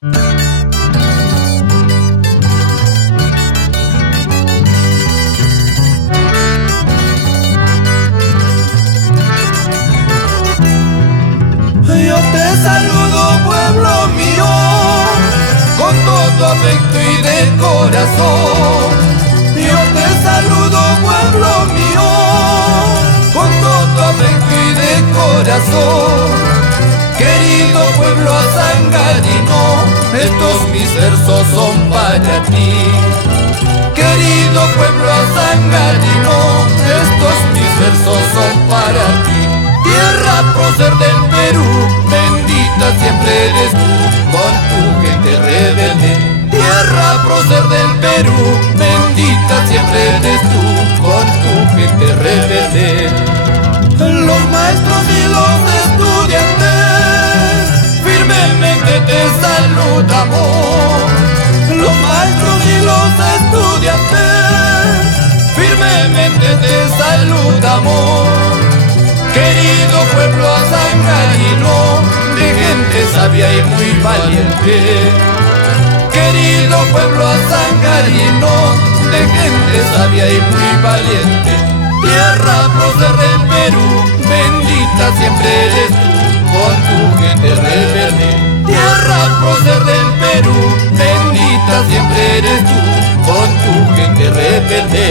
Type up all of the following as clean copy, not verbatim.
Yo te saludo, pueblo mío, con todo afecto y de corazón. Yo te saludo, pueblo mío, con todo afecto y de corazón. Querido pueblo sangarino, estos mis versos son para ti. Querido pueblo sangarino, estos mis versos son para ti. Tierra prócer del Perú, bendita siempre eres tú, con tu gente rebelde. Tierra prócer del Perú, bendita siempre eres tú, con tu gente rebelde. Los maestros y los estudiantes firmemente te saludamos. Los maestros y los estudiantes firmemente te saludamos. Querido pueblo sangarino, de gente sabia y muy valiente. Querido pueblo sangarino, de gente sabia y muy valiente. Tierra prócer del Perú, bendita siempre eres tú, con tu gente rebelde. Tierra prócer del Perú, bendita siempre eres tú, con tu gente rebelde.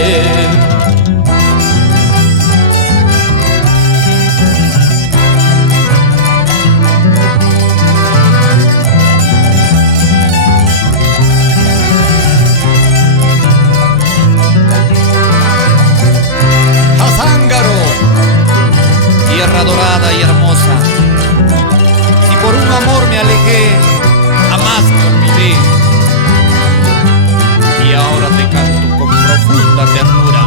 Tierra dorada y hermosa, si por un amor me alejé, jamás te olvidé. Y ahora te canto con profunda ternura.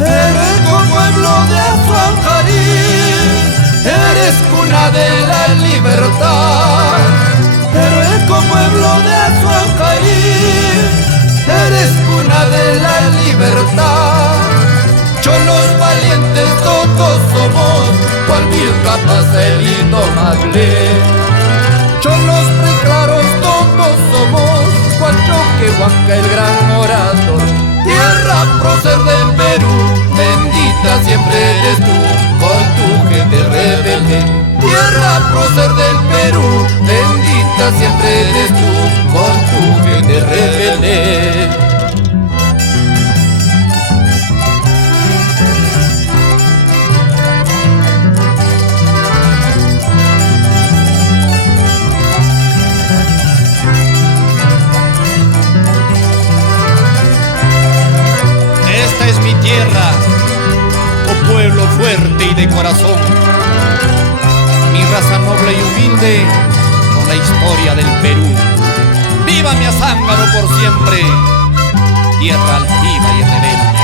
Eres como pueblo de Azuancarí, eres cuna de la libertad. Eres como pueblo de Azuancarí, eres cuna de la libertad. Cholos valientes todos somos, cual mil capas el indomable. Cholos preclaros todos somos, cual Choquehuanca el gran orador. Tierra prócer del Perú, bendita siempre eres tú, con tu gente rebelde. Tierra prócer del Perú, bendita siempre eres tú, con tu gente rebelde. Esta es mi tierra, oh pueblo fuerte y de corazón, mi raza noble y humilde, con la historia del Perú. ¡Viva mi Azángaro por siempre! Tierra altiva y rebelde.